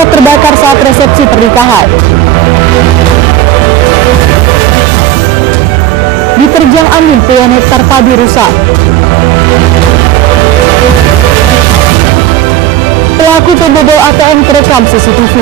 sekolah terbakar saat resepsi pernikahan. Diterjang angin, puluhan hektar padi rusak. Pelaku pembobol ATM terekam CCTV.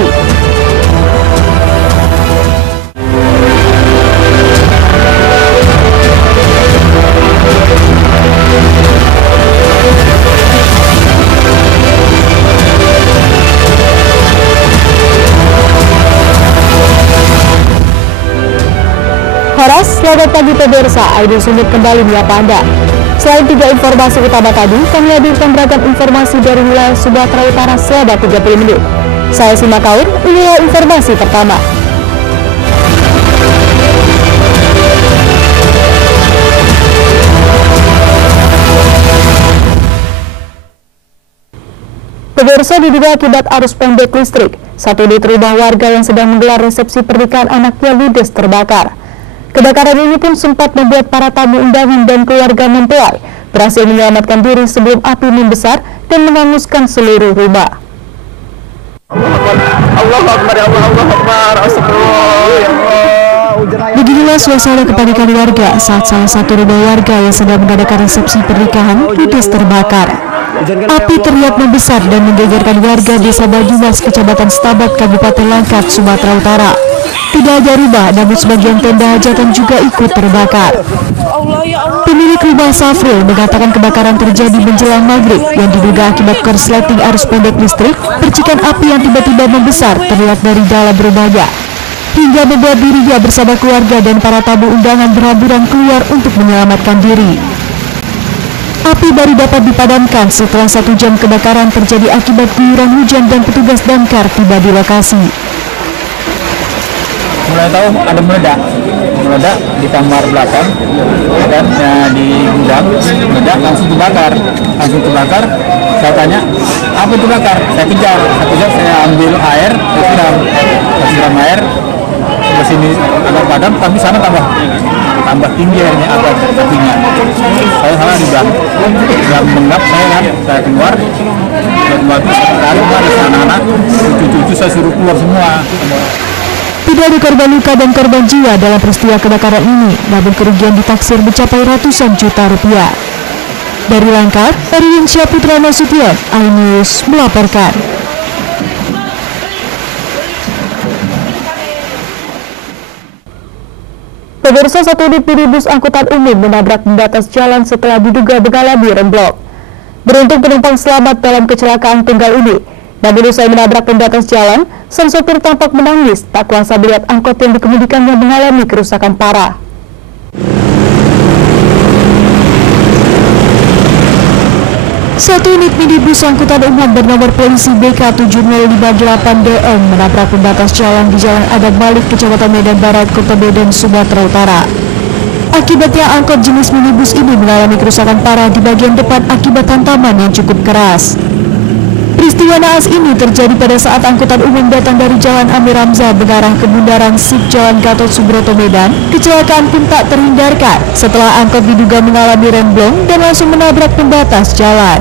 Horas, selamat pagi pemirsa, Aidil Sumit kembali menyapa Anda. Selain 3 informasi utama tadi, kami hadirkan beragam informasi dari wilayah Sumatera Utara selama 30 menit. Saya Sima Kaur, inilah informasi pertama. Pemirsa, diduga akibat arus pendek listrik, satu unit rumah warga yang sedang menggelar resepsi pernikahan anaknya ludes terbakar. Kebakaran ini pun sempat membuat para tamu undangan dan keluarga mempelai berhasil menyelamatkan diri sebelum api membesar dan menghanguskan seluruh rumah. Beginilah suasana kepanikan warga saat salah satu rumah warga yang sedang mengadakan resepsi pernikahan ludes terbakar. Api terlihat membesar dan menggegerkan warga desa Banyumas, Kecamatan Setabat, Kabupaten Langkat, Sumatera Utara. Tidak hanya rumah, namun sebagian tenda hajatan juga ikut terbakar. Pemilik rumah Safril mengatakan kebakaran terjadi menjelang maghrib yang diduga akibat korsleting arus pendek listrik. Percikan api yang tiba-tiba membesar terlihat dari dalam rumahnya, hingga membuat dirinya bersama keluarga dan para tamu undangan berhamburan keluar untuk menyelamatkan diri. Api baru dapat dipadamkan setelah 1 jam kebakaran terjadi akibat guyuran hujan dan petugas damkar tiba di lokasi. Mulai tahu ada meledak di kamar belakang dan di gudang meledak, langsung terbakar. Saya tanya apa itu bakar, saya kejar, saya ambil air, saya siram air ke sini agak padam, tapi sana tambah tinggi airnya, agak apinya. Saya salah di belakang menggap, saya keluar anak-anak, cucu-cucu saya suruh keluar semua. Tidak ada korban luka dan korban jiwa dalam peristiwa kebakaran ini, namun kerugian ditaksir mencapai ratusan juta rupiah. Dari Langkat, Eriansyah Putra Nasution, iNews melaporkan. Pemirsa, satu unit minibus angkutan umum menabrak pembatas jalan setelah diduga mengalami remblong. Beruntung penumpang selamat dalam kecelakaan tunggal ini. Namun usai menabrak pembatas jalan, sang sopir tampak menangis tak kuasa melihat angkot yang dikemudikannya mengalami kerusakan parah. Satu unit minibus angkutan umum bernomor polisi BK7058DM menabrak pembatas jalan di Jalan Adam Malik, Kecamatan Medan Barat, Kota Medan, Sumatera Utara. Akibatnya angkot jenis minibus ini mengalami kerusakan parah di bagian depan akibat hantaman yang cukup keras. Peristiwa naas ini terjadi pada saat angkutan umum datang dari Jalan Amir Hamzah mengarah ke bundaran SIP Jalan Gatot Subroto Medan. Kecelakaan pun tak terhindarkan setelah angkot diduga mengalami remblong dan langsung menabrak pembatas jalan.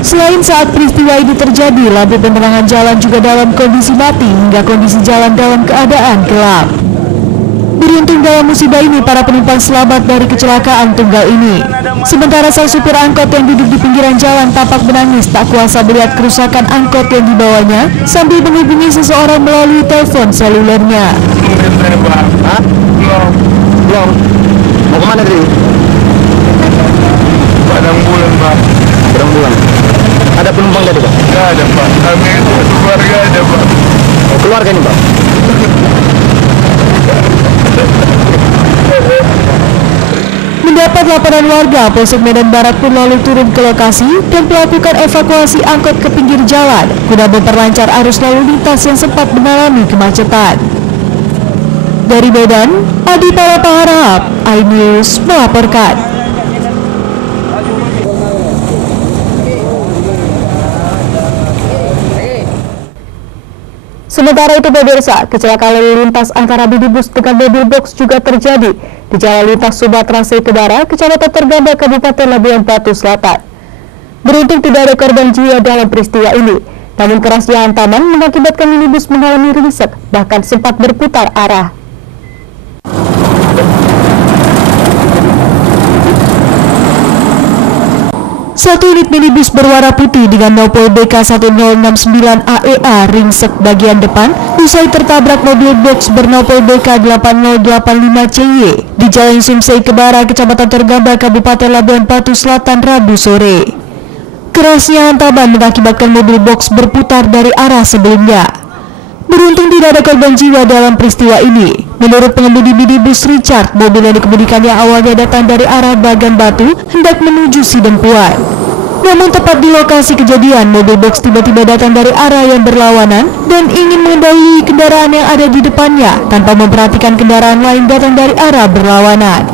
Selain saat peristiwa ini terjadi, lampu penerangan jalan juga dalam kondisi mati hingga kondisi jalan dalam keadaan gelap. Beruntung dalam musibah ini para penumpang selamat dari kecelakaan tunggal ini. Sementara sang supir angkot yang duduk di pinggiran jalan tampak menangis tak kuasa melihat kerusakan angkot yang dibawanya sambil menghubungi seseorang melalui telepon selulernya. Belum. Mau kemana tadi? Padang Bulan, Pak. Padang Bulan. Ada penumpang tadi, Pak? Nggak ada, Pak. Kami itu keluarga aja, Pak. Oh, keluarga ini, Pak? Mendapat laporan warga, Polsek Medan Barat pun lalu turun ke lokasi dan melakukan evakuasi angkot ke pinggir jalan guna memperlancar arus lalu lintas yang sempat mengalami kemacetan. Dari Medan, Adi Palapaharahap, iNews melaporkan. Sementara itu pemirsa, kecelakaan lalu lintas antara minibus dengan mobil box juga terjadi di Jalan Lintas Sumatera Sekebara, Kecamatan Terganda, Kabupaten Labuan Batu Selatan. Beruntung tidak ada korban jiwa dalam peristiwa ini, Namun kerasnya hantaman mengakibatkan minibus mengalami ringsek, bahkan sempat berputar arah. Satu unit minibus berwarna putih dengan nopol BK1069 AEA ringsek bagian depan usai tertabrak mobil box bernopol BK8085CY di Jalan Sumsei Kebara, Kecamatan Tergamba, Kabupaten Labuan Batu Selatan, Rabu sore. Kerasnya hantaman mengakibatkan mobil box berputar dari arah sebelumnya. Beruntung tidak ada korban jiwa dalam peristiwa ini. Menurut pengemudi minibus Richard, mobil yang dikemudikannya awalnya datang dari arah Bagan Batu hendak menuju Sidempuan. Namun tepat di lokasi kejadian, mobil box tiba-tiba datang dari arah yang berlawanan dan ingin mendahului kendaraan yang ada di depannya tanpa memperhatikan kendaraan lain datang dari arah berlawanan.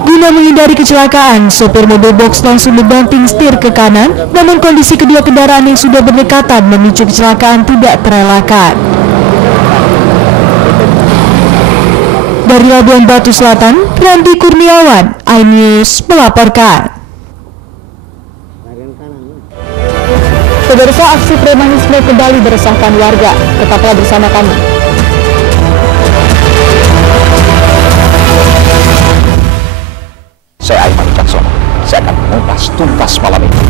Guna menghindari kecelakaan, sopir mobil box langsung membanting setir ke kanan, namun kondisi kedua kendaraan yang sudah berdekatan memicu kecelakaan tidak terelakkan. Dari Labuan Batu Selatan, Randi Kurniawan, iNews melaporkan. Pemirsa, aksi premanisme kembali meresahkan warga. Tetaplah bersama kami. Saya Aiman Wicaksono. Saya akan mengupas tuntas malam ini.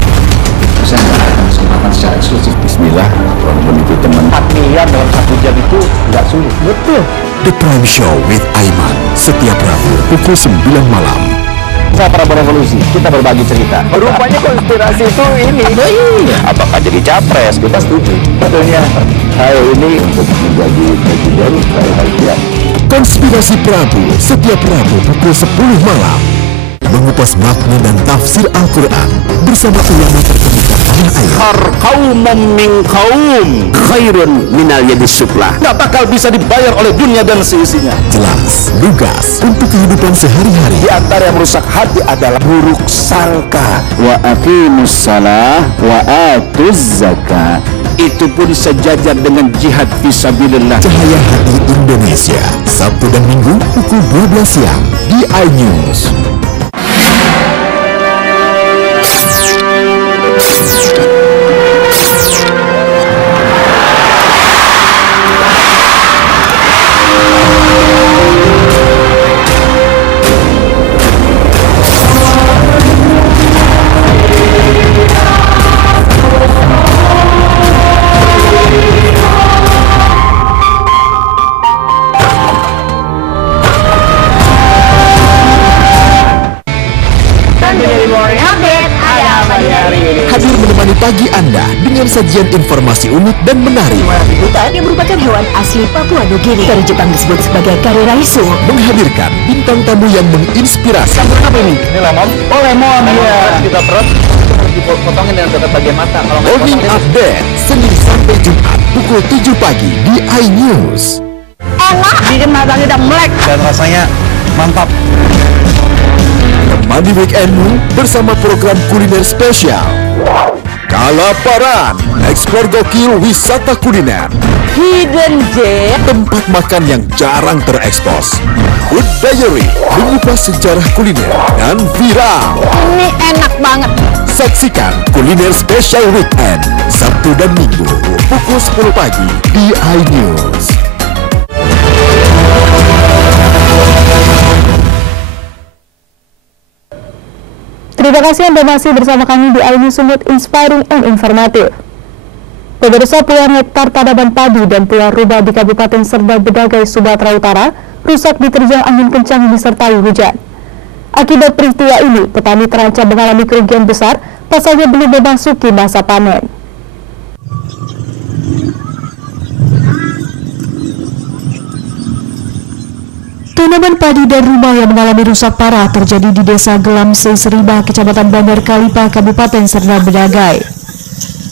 Saya akan kesempatan secara eksklusif. Bismillah, walaupun itu teman 4 miliar dalam 1 jam itu nggak sulit. Betul. The Prime Show with Aiman setiap Rabu pukul 9 malam. Saya Prabowo Revolusi, kita berbagi cerita. Rupanya konspirasi itu ini. Iya. Apakah jadi capres? Kita setuju. Betulnya, saya ini untuk menjadi presiden, saya harus siap. Konspirasi Prabu setiap Rabu pukul 10 malam. Mengupas makna dan tafsir Al-Quran bersama ulama terkemuka tanah air. Qaumum min qaum khairun minal yadis suflah. Nggak bakal bisa dibayar oleh dunia dan seisinya. Jelas, lugas untuk kehidupan sehari-hari. Di antara yang merusak hati adalah buruk sangka. Wa aqimus salah wa atuz zakat. Itu pun sejajar dengan jihad fisabilillah. Cahaya Hati Indonesia, Sabtu dan Minggu pukul 12 siang di iNews. Hadir menemani pagi Anda dengan sajian informasi unik dan menarik. Hutan yang merupakan hewan asli Papua Nugini dari Jepang disebut sebagai Kariraisu. Menghadirkan bintang tamu yang menginspirasi. Apa ini? Ini lemon. Oh lemon, iya. Kita perut, dipotongin dengan dekat bagian mata. Kalau Morning Update Senin sampai Jumat pukul 7 pagi di iNews. Enak, bikin matanya udah melek dan rasanya mantap. Temani weekendmu bersama program kuliner spesial. Kalaparan, eksplor gokil wisata kuliner. Hidden Gem. Tempat makan yang jarang terekspos. Food Diary, mengupas sejarah kuliner dan viral. Ini enak banget. Saksikan kuliner spesial weekend Sabtu dan Minggu pukul 10 pagi di iNews. Terima kasih Anda masih bersama kami di iNews Sumut Inspiring and Informatif. Pemirsa, puluhan hektar tanaman padi dan puluhan rumah di Kabupaten Serdang Bedagai, Sumatera Utara rusak diterjang angin kencang disertai hujan. Akibat peristiwa ini, petani terancam mengalami kerugian besar, pasalnya belum memasuki masa panen. Tanaman padi dan rumah yang mengalami rusak parah terjadi di Desa Gelamse Seriba, Kecamatan Bandar Kalipa, Kabupaten Serdang Bedagai.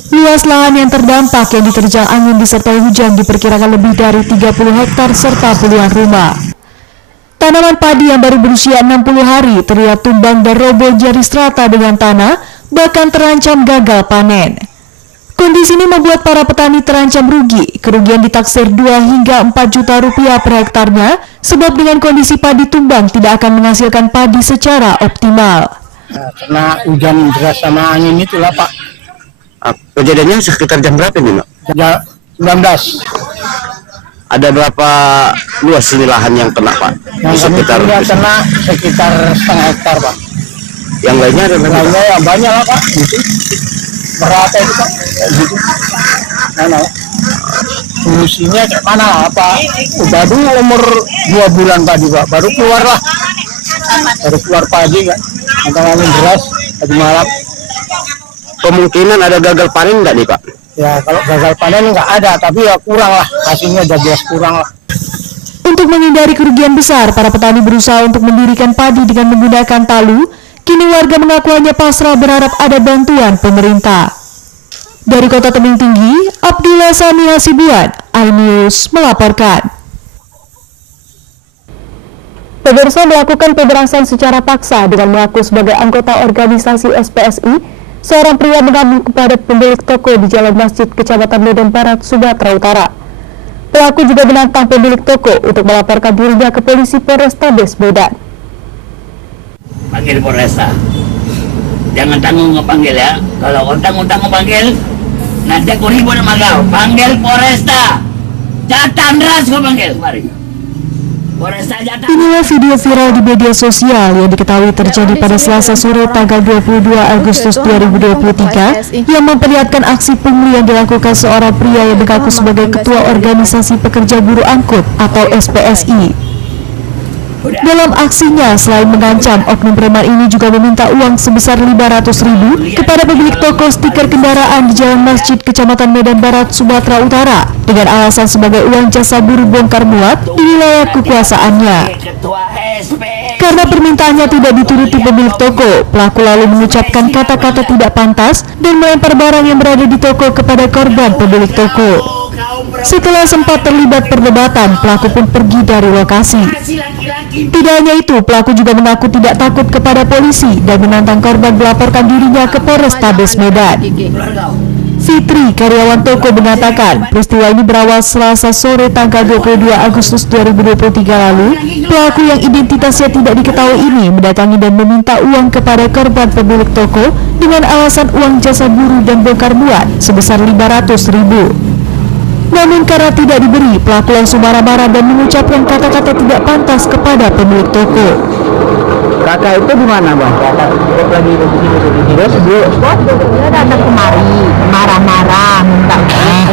Luas lahan yang terdampak yang diterjang angin disertai hujan diperkirakan lebih dari 30 hektar serta puluhan rumah. Tanaman padi yang baru berusia 60 hari terlihat tumbang dan roboh jadi strata dengan tanah, bahkan terancam gagal panen. Kondisi ini membuat para petani terancam rugi. Kerugian ditaksir 2 hingga 4 juta rupiah per hektarnya, sebab dengan kondisi padi tumbang tidak akan menghasilkan padi secara optimal. Karena hujan deras sama angin itulah Pak. Kejadiannya sekitar jam berapa nih, Pak? Ya, 19. Ada berapa luas ini lahan yang kena, Pak? Yang kena sekitar setengah hektar, Pak. Yang lainnya ada berapa? Lainnya ya banyak lah, Pak. Gitu. Berapa itu, Pak? Gitu. Mana? Fungsinya kayak mana? Apa? Baru umur 2 bulan tadi, Pak. Baru keluar lah. Baru keluar pagi kan. Atau angin deras tadi malam. Kemungkinan ada gagal panen nggak nih, Pak? Ya kalau gagal panen nggak ada, tapi ya kurang lah. Hasilnya udah jelas kurang lah. Untuk menghindari kerugian besar, para petani berusaha untuk mendirikan padi dengan menggunakan palu. Kini warga mengaku hanya pasrah berharap ada bantuan pemerintah. Dari Kota Tebing Tinggi, Abdullah Sani Hasibuan, iNews melaporkan. Pemirsa, melakukan pemerasan secara paksa dengan mengaku sebagai anggota organisasi SPSI, seorang pria mengamuk kepada pemilik toko di Jalan Masjid, Kecamatan Medan Barat, Sumatera Utara. Pelaku juga menantang pemilik toko untuk melaporkan dirinya ke polisi Polrestabes Medan. Panggil Polresta, jangan tanggung ngepanggil ya. Kalau utang-utang ngepanggil, nanti aku ribut sama kau. Panggil Polresta, Jatan ras kau panggil, mari. Polresta Jatan. Inilah video viral di media sosial yang diketahui terjadi pada Selasa sore tanggal 22 Agustus 2023 yang memperlihatkan aksi pungli yang dilakukan seorang pria yang mengaku sebagai ketua organisasi pekerja buruh angkut atau SPSI. Dalam aksinya, selain mengancam, oknum preman ini juga meminta uang sebesar 500.000 kepada pemilik toko stiker kendaraan di Jalan Masjid, Kecamatan Medan Barat, Sumatera Utara, dengan alasan sebagai uang jasa buruh bongkar muat di wilayah kekuasaannya. Karena permintaannya tidak dituruti pemilik toko, pelaku lalu mengucapkan kata-kata tidak pantas dan melempar barang yang berada di toko kepada korban pemilik toko. Setelah sempat terlibat perdebatan, pelaku pun pergi dari lokasi. Tidak hanya itu, pelaku juga mengaku tidak takut kepada polisi dan menantang korban melaporkan dirinya ke Polrestabes Medan. Fitri, karyawan toko, mengatakan peristiwa ini berawal Selasa sore tanggal 22 Agustus 2023 lalu. Pelaku yang identitasnya tidak diketahui ini mendatangi dan meminta uang kepada korban pemilik toko dengan alasan uang jasa buruh dan bongkar muat sebesar 500.000. Namun karena tidak diberi, pelaku langsung marah-marah dan mengucapkan kata-kata tidak pantas kepada pemilik toko. Kakak itu di mana, Bang? Kakak lagi di sini. Terus dia datang kemari, marah-marah, minta uang.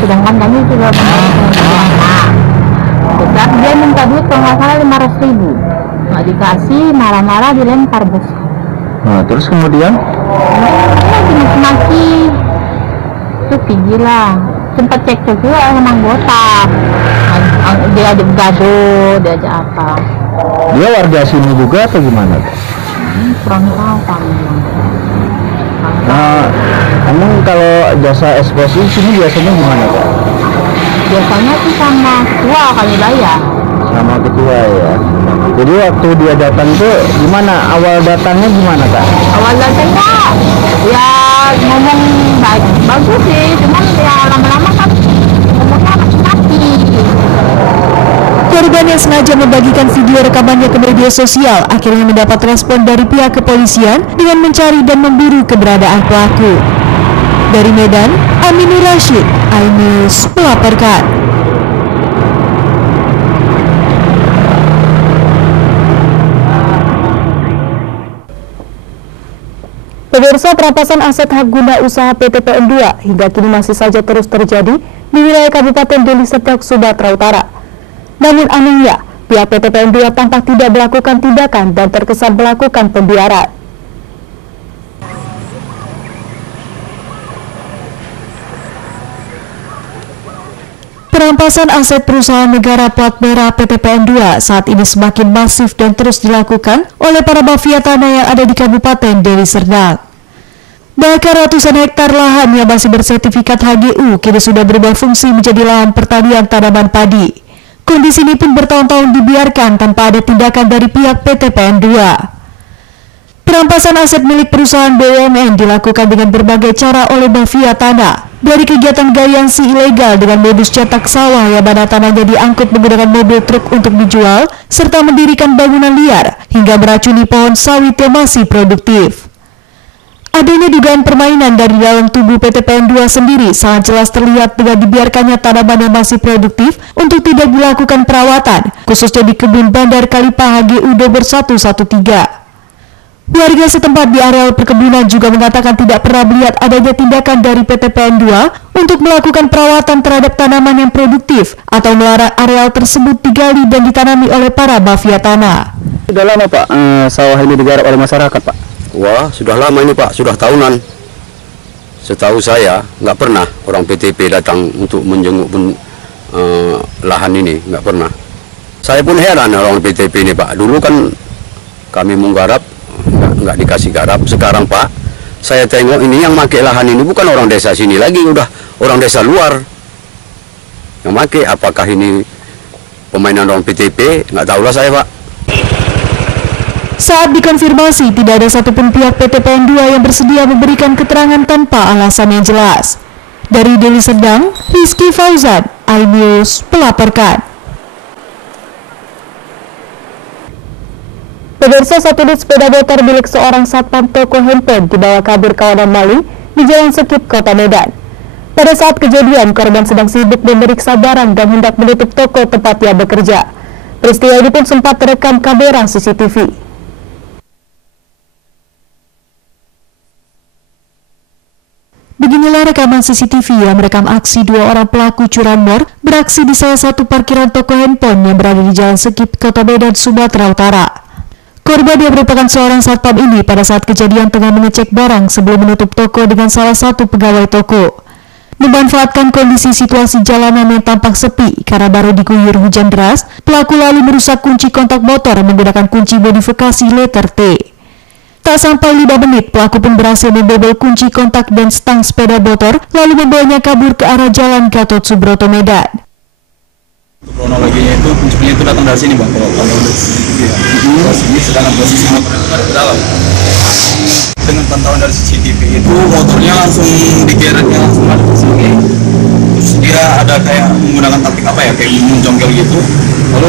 Sedangkan kami sudah menang. Besar dia minta duit kalau nggak salah 500.000. Nggak dikasih, marah-marah dilempar bus. Nah, terus kemudian? Lagi maki-maki. Itu gila. Sempat cekcok juga sama anggota. Dia ajak gaduh, dia ajak apa. Dia warga sini juga atau gimana? Kurang tahu kami. Nah, emang kalau jasa SPSI sini biasanya gimana, Pak? Biasanya sih sama ketua kami bayar. Sama ketua ya. Jadi waktu dia datang tuh gimana? Awal datangnya gimana, Kak? Awal datangnya ya ngomong bagus sih, cuman ya lama-lama kan ngomongnya mati. Korban yang sengaja membagikan video rekamannya ke media sosial akhirnya mendapat respon dari pihak kepolisian dengan mencari dan memburu keberadaan pelaku. Dari Medan, Aminur Rashid, iNews melaporkan. Pemirsa, perampasan aset hak guna usaha PT PN2 hingga kini masih saja terus terjadi di wilayah Kabupaten Deli Serdang, Sumatera Utara. Namun anehnya, pihak PT PN2 tampak tidak melakukan tindakan dan terkesan melakukan pembiaran. Perampasan aset perusahaan negara plat merah PT PN2 saat ini semakin masif dan terus dilakukan oleh para mafia tanah yang ada di Kabupaten Deli Serdang. Bahkan ratusan hektar lahan yang masih bersertifikat HGU kini sudah berubah fungsi menjadi lahan pertanian tanaman padi. Kondisi ini pun bertahun-tahun dibiarkan tanpa ada tindakan dari pihak PT PN2. Perampasan aset milik perusahaan BUMN dilakukan dengan berbagai cara oleh mafia tanah. Dari kegiatan galiansi ilegal dengan modus cetak sawah yang mana tanahnya diangkut menggunakan mobil truk untuk dijual, serta mendirikan bangunan liar hingga meracuni pohon sawit yang masih produktif. Adanya dugaan permainan dari dalam tubuh PT PN2 sendiri sangat jelas terlihat dengan dibiarkannya tanaman yang masih produktif untuk tidak dilakukan perawatan, khususnya di kebun Bandar Kalipah HGU Dober 113. Warga setempat di areal perkebunan juga mengatakan tidak pernah melihat adanya tindakan dari PT PN2 untuk melakukan perawatan terhadap tanaman yang produktif atau melarang areal tersebut digali dan ditanami oleh para mafia tanah. Sudah lama Pak, sawah ini digarap oleh masyarakat Pak? Wah, sudah lama ini Pak, sudah tahunan. Setahu saya, nggak pernah orang PTP datang untuk menjenguk lahan ini, nggak pernah. Saya pun heran orang PTP ini Pak. Dulu kan kami menggarap, nggak dikasih garap. Sekarang Pak, saya tengok ini yang pakai lahan ini bukan orang desa sini lagi, udah orang desa luar yang pakai. Apakah ini pemainan orang PTP? Nggak tahulah saya Pak. Saat dikonfirmasi, tidak ada satupun pihak PT PN2 yang bersedia memberikan keterangan tanpa alasan yang jelas. Dari Deli Serdang, Rizky Fauzan, iNews melaporkan. Pemirsa, satu unit sepeda motor milik seorang satpam toko handphone dibawa kabur kawanan maling di Jalan Sekip, Kota Medan. Pada saat kejadian, korban sedang sibuk memeriksa barang dan hendak menutup toko tempat ia bekerja. Peristiwa ini pun sempat terekam kamera CCTV. Beginilah rekaman CCTV yang merekam aksi dua orang pelaku curanmor beraksi di salah satu parkiran toko handphone yang berada di Jalan Sekip, Kota Medan, Sumatera Utara. Korban yang merupakan seorang satpam ini pada saat kejadian tengah mengecek barang sebelum menutup toko dengan salah satu pegawai toko. Memanfaatkan kondisi situasi jalanan yang tampak sepi karena baru diguyur hujan deras, pelaku lalu merusak kunci kontak motor menggunakan kunci modifikasi letter T. Tak sampai 5 menit, pelaku pun berhasil membobol kunci kontak dan stang sepeda motor, lalu membawanya kabur ke arah Jalan Gatot Subroto, Medan. Kronologinya itu, kuncinya itu datang dari sini Bang, kalau dari CCTV ya. Ini sedangkan posisi motornya itu ada di dalam. Dengan pantauan dari CCTV itu, motornya langsung digeretnya langsung ada di sini. Terus dia ada kayak menggunakan taktik apa ya, kayak menjongkel gitu. Lalu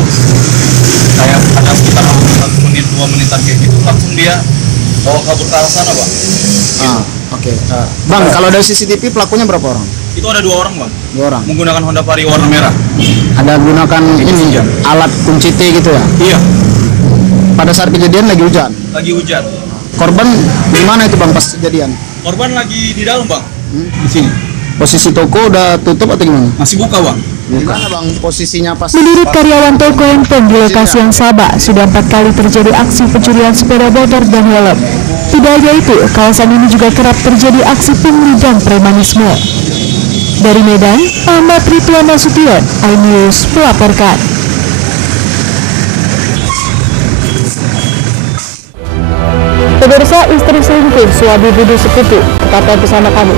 kayak ada sekitar 1 menit, 2 menitan kayak gitu, langsung dia bawa kabur ke arah sana Bang. Oke. Bang, kalau dari CCTV pelakunya berapa orang? Itu ada 2 orang Bang. 2 orang. Menggunakan Honda Vario warna merah. Ada gunakan ini alat kunci T gitu ya? Iya. Pada saat kejadian lagi hujan. Lagi hujan. Korban di mana itu Bang pas kejadian? Korban lagi di dalam Bang. Di sini. Posisi toko udah tutup atau gimana? Masih buka Bang. Gimana Bang posisinya pas? Menurut karyawan toko handphone di lokasi yang sama, sudah 4 kali terjadi aksi pencurian sepeda motor dan helm. Tidak hanya itu, kawasan ini juga kerap terjadi aksi pungli dan premanisme. Dari Medan, Ahmad Ridwan Nasution, iNews melaporkan. Pemirsa, istri selingkuh, suami bunuh sekutu, tetaplah bersama kami.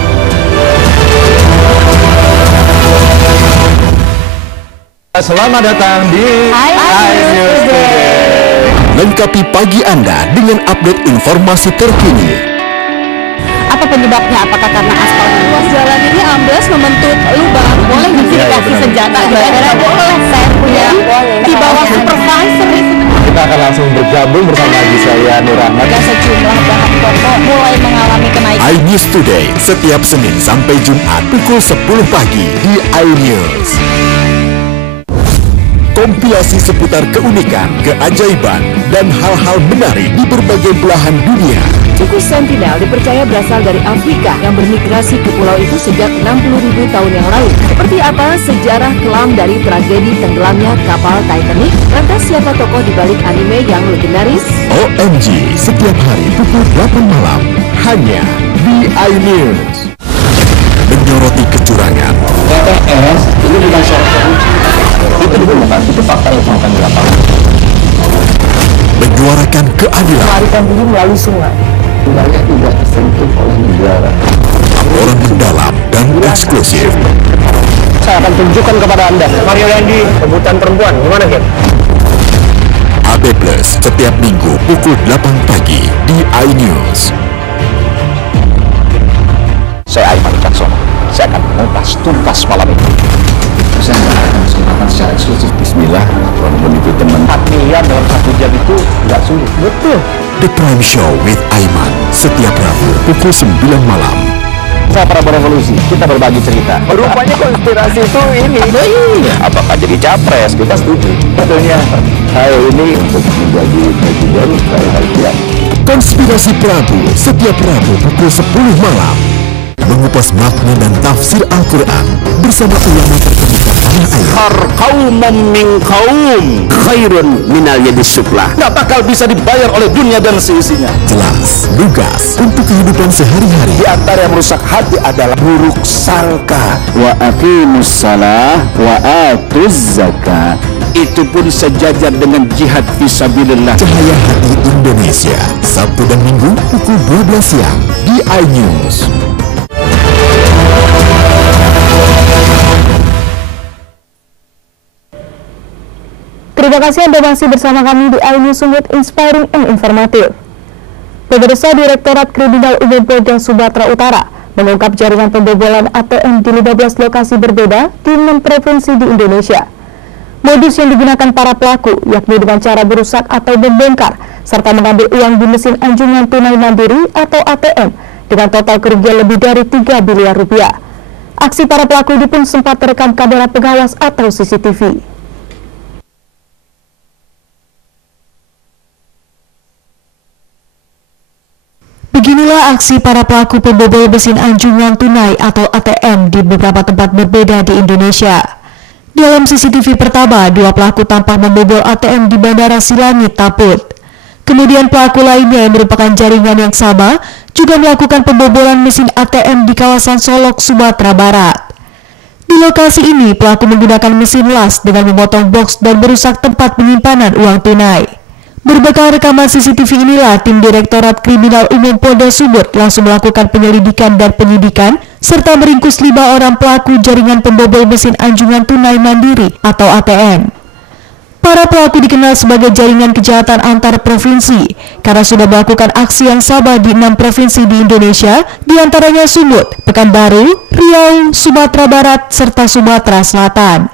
Selamat datang di iNews Today. Lengkapi pagi Anda dengan update informasi terkini. Apa penyebabnya? Apakah karena aspal ruas jalan ini ambles membentuk lubang? Boleh dikasih senjata? Tidak boleh. Saya punya di bawah supervisor. Kita akan langsung bergabung bersama lagi saya Nur Ahmad. Sejumlah bahan pokok mulai mengalami kenaikan. iNews Today setiap Senin sampai Jumat pukul 10 pagi di iNews. Kompilasi seputar keunikan, keajaiban, dan hal-hal menarik di berbagai belahan dunia. Tikus Sentinel dipercaya berasal dari Afrika yang bermigrasi ke pulau itu sejak 60.000 tahun yang lalu. Seperti apa sejarah kelam dari tragedi tenggelamnya kapal Titanic? Lantas siapa tokoh di balik anime yang legendaris? OMG setiap hari pukul 8 malam hanya di iNews. Menyoroti kecurangan, PTS ini bukan soal korupsi. Itu bukan, itu fakta yang dilakukan di lapangan. menyuarakan keadilan, Melarikan diri melalui sungai. Wilayah tidak tersentuh oleh negara. laporan mendalam dan eksklusif. Saya akan tunjukkan kepada Anda. Mario Yandi, rebutan perempuan, gimana Gen? AB Plus setiap minggu pukul 8 pagi di iNews. Saya Aiman Caksono. Saya akan mengupas tuntas malam ini. bisa mendapatkan kesempatan secara eksklusif. Bismillah, walaupun itu teman. 4 miliar dalam 1 jam itu nggak sulit. Betul. The Prime Show with Aiman setiap Rabu pukul 9 malam. Saya Prabowo Revolusi, kita berbagi cerita. Rupanya konspirasi itu ini. Apakah jadi capres? Kita setuju. Betulnya, saya ini untuk menjadi presiden, saya harus siap. Konspirasi Prabu setiap Rabu pukul 10 malam. Mengupas makna dan tafsir Al-Quran bersama ulama terkemuka tanah air. Qaumum min qaum khairun minal yadis suflah. Nggak bakal bisa dibayar oleh dunia dan seisinya. Jelas, lugas untuk kehidupan sehari-hari. Di antara yang merusak hati adalah buruk sangka. Wa aqimus salah wa atuz zakat. Itu pun sejajar dengan jihad fisabilillah. Cahaya Hati Indonesia, Sabtu dan Minggu pukul 12 siang di iNews. Terima kasih Anda masih bersama kami di iNews Sumut Inspiring and Informatif. Pemirsa, Direktorat Kriminal Umum Polda Sumatera Utara mengungkap jaringan pembobolan ATM di 15 lokasi berbeda di 6 provinsi di Indonesia. Modus yang digunakan para pelaku yakni dengan cara merusak atau membongkar serta mengambil uang di mesin anjungan tunai mandiri atau ATM dengan total kerugian lebih dari 3 miliar rupiah. Aksi para pelaku ini pun sempat terekam kamera pengawas atau CCTV. Beginilah aksi para pelaku pembobol mesin anjungan tunai atau ATM di beberapa tempat berbeda di Indonesia. Dalam CCTV pertama, 2 pelaku tampak membobol ATM di Bandara Silangit, Taput. Kemudian pelaku lainnya yang merupakan jaringan yang sama juga melakukan pembobolan mesin ATM di kawasan Solok, Sumatera Barat. Di lokasi ini, pelaku menggunakan mesin las dengan memotong box dan merusak tempat penyimpanan uang tunai. Berbekal rekaman CCTV inilah, tim Direktorat Kriminal Umum Polda Sumut langsung melakukan penyelidikan dan penyidikan serta meringkus 5 orang pelaku jaringan pembobol mesin anjungan tunai mandiri atau ATM. Para pelaku dikenal sebagai jaringan kejahatan antar provinsi karena sudah melakukan aksi yang sama di 6 provinsi di Indonesia, diantaranya Sumut, Pekanbaru, Riau, Sumatera Barat, serta Sumatera Selatan.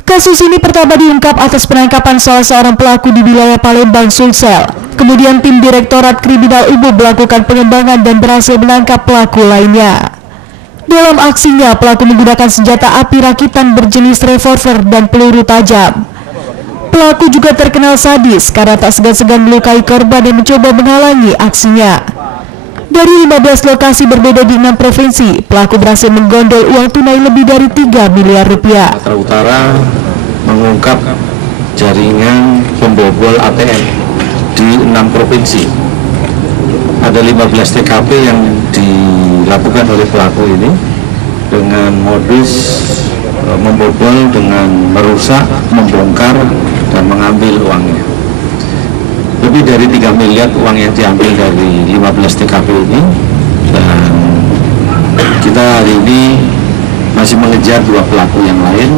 Kasus ini pertama diungkap atas penangkapan salah seorang pelaku di wilayah Palembang, Sulsel. Kemudian tim Direktorat Kriminal Umum melakukan pengembangan dan berhasil menangkap pelaku lainnya. Dalam aksinya, pelaku menggunakan senjata api rakitan berjenis revolver dan peluru tajam. Pelaku juga terkenal sadis karena tak segan-segan melukai korban dan mencoba menghalangi aksinya. Dari 15 lokasi berbeda di 6 provinsi, pelaku berhasil menggondol uang tunai lebih dari 3 miliar rupiah. Sumatera Utara mengungkap jaringan pembobol ATM di 6 provinsi. Ada 15 TKP yang dilakukan oleh pelaku ini dengan modus membobol dengan merusak, membongkar, dan mengambil uangnya. Lebih dari 3 miliar uang yang diambil dari 15 TKP ini, dan kita hari ini masih mengejar 2 pelaku yang lain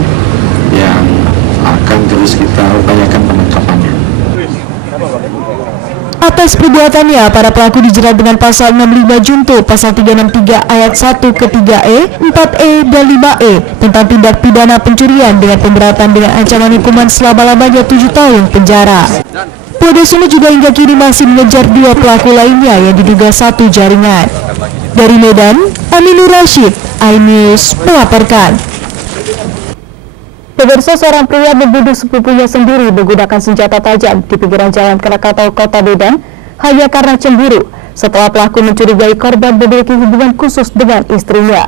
yang akan terus kita upayakan penangkapannya. Atas perbuatannya, para pelaku dijerat dengan pasal 65 Junto, pasal 363 ayat 1 ke 3E, 4E, dan 5E tentang tindak pidana pencurian dengan pemberatan dengan ancaman hukuman selama-lamanya 7 tahun penjara. Polda Sumut juga hingga kini masih mengejar 2 pelaku lainnya yang diduga satu jaringan. Dari Medan, Aminur Rashid, iNews melaporkan. Pemirsa, seorang pria membunuh sepupunya sendiri menggunakan senjata tajam di pinggiran jalan Krakatau, Kota Medan, hanya karena cemburu setelah pelaku mencurigai korban memiliki hubungan khusus dengan istrinya.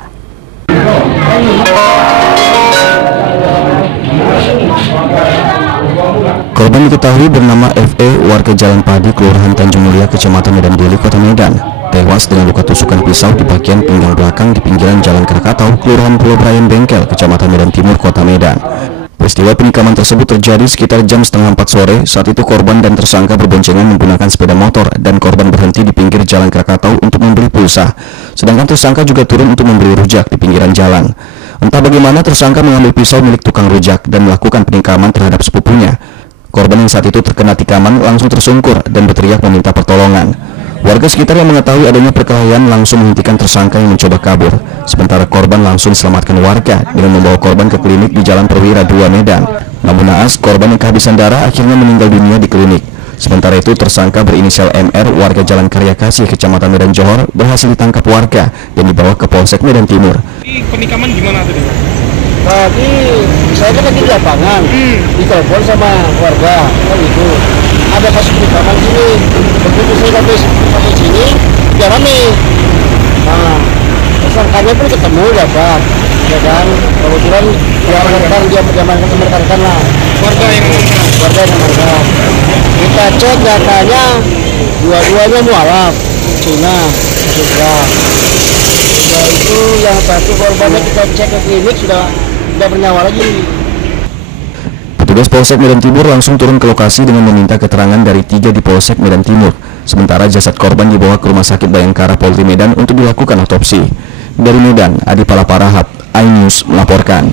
Korban diketahui bernama FE, warga Jalan Padi, Kelurahan Tanjung Mulia, Kecamatan Medan Deli, Kota Medan, tewas dengan luka tusukan pisau di bagian pinggang belakang di pinggiran Jalan Krakatau, Kelurahan Pulau Brayan Bengkel, Kecamatan Medan Timur, Kota Medan. Peristiwa penikaman tersebut terjadi sekitar jam setengah 4 sore. Saat itu korban dan tersangka berboncengan menggunakan sepeda motor dan korban berhenti di pinggir Jalan Krakatau untuk membeli pulsa. Sedangkan tersangka juga turun untuk membeli rujak di pinggiran jalan. Entah bagaimana tersangka mengambil pisau milik tukang rujak dan melakukan penikaman terhadap sepupunya. Korban yang saat itu terkena tikaman langsung tersungkur dan berteriak meminta pertolongan. Warga sekitar yang mengetahui adanya perkelahian langsung menghentikan tersangka yang mencoba kabur. Sementara korban langsung diselamatkan warga dengan membawa korban ke klinik di Jalan Perwira 2 Medan. Namun naas, korban yang kehabisan darah akhirnya meninggal dunia di klinik. Sementara itu, tersangka berinisial MR, warga Jalan Karya Kasih, Kecamatan Medan Johor, berhasil ditangkap warga dan dibawa ke Polsek Medan Timur. Penikaman gimana tadi? Tadi saya kan lagi di lapangan, ditelepon sama warga, kan itu ada kasus penikaman sini. Begitu saya sampai sini, dia rame. Nah, tersangkanya pun ketemu dapat, ya kan? Kebetulan dia merekan lah. Warga yang merekan. Kita cek datanya, dua-duanya mualaf, Cina, sudah itu yang satu korbannya kita cek ke klinik sudah bernyawa lagi. Petugas Polsek Medan Timur langsung turun ke lokasi dengan meminta keterangan dari 3 di Polsek Medan Timur. Sementara jasad korban dibawa ke Rumah Sakit Bayangkara Polri Medan untuk dilakukan otopsi. Dari Medan, Adi Palaparahap, iNews melaporkan.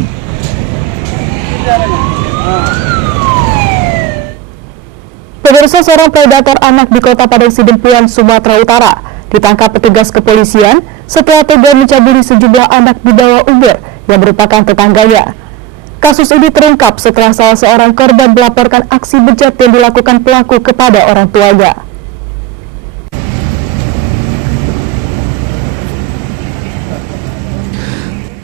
Pemirsa, seorang predator anak di Kota Padang Sidempuan, Sumatera Utara ditangkap petugas kepolisian setelah tega mencabuli sejumlah anak di bawah umur yang merupakan tetangganya. Kasus ini terungkap setelah salah seorang korban melaporkan aksi bejat yang dilakukan pelaku kepada orang tuanya.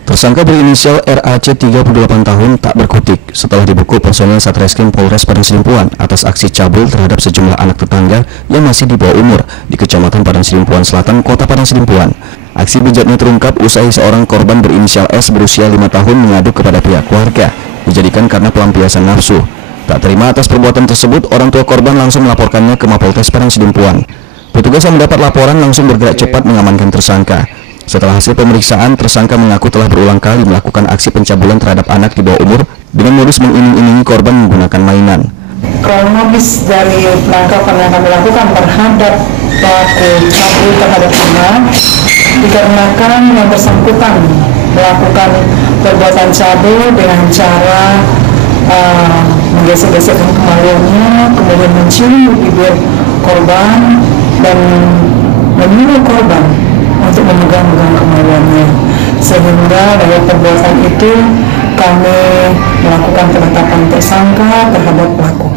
Tersangka berinisial RAC 38 tahun tak berkutik setelah dibekuk personel Satreskrim Polres Padang Sidempuan atas aksi cabul terhadap sejumlah anak tetangga yang masih di bawah umur di Kecamatan Padang Sidempuan Selatan, Kota Padang Sidempuan. Aksi bejatnya terungkap usai seorang korban berinisial S berusia 5 tahun mengadu kepada pihak keluarga, dijadikan karena pelampiasan nafsu. Tak terima atas perbuatan tersebut, orang tua korban langsung melaporkannya ke Mapolres Padang Sidempuan. Petugas yang mendapat laporan langsung bergerak cepat mengamankan tersangka. Setelah hasil pemeriksaan, tersangka mengaku telah berulang kali melakukan aksi pencabulan terhadap anak di bawah umur dengan modus mengiming-imingi korban menggunakan mainan. Kronologis dari penangkapan yang kami lakukan terhadap pelaku cabul terhadap anak dikarenakan yang bersangkutan melakukan perbuatan cabul dengan cara menggesek-gesekkan kemaluannya, kemudian mencium bibir korban dan menyuruh korban untuk memegang-megang kemaluannya, sehingga dari perbuatan itu kami melakukan penetapan tersangka terhadap pelaku.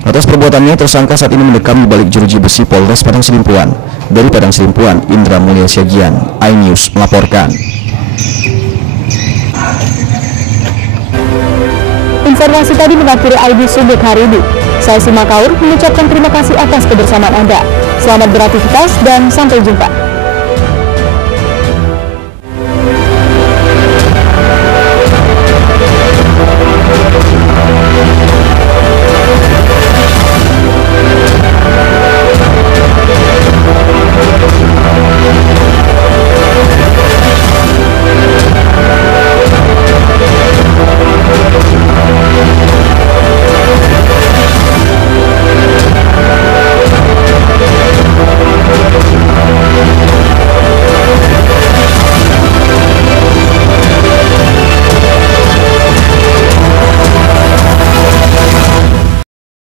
Atas perbuatannya, tersangka saat ini mendekam di balik jeruji besi Polres Padang Sidempuan. Dari Padang Sidempuan, Indra Mulia Syagian, iNews melaporkan. Informasi tadi mengakhiri iNews Sudut hari ini. Saya Sima Kaur mengucapkan terima kasih atas kebersamaan Anda. Selamat beraktivitas dan sampai jumpa.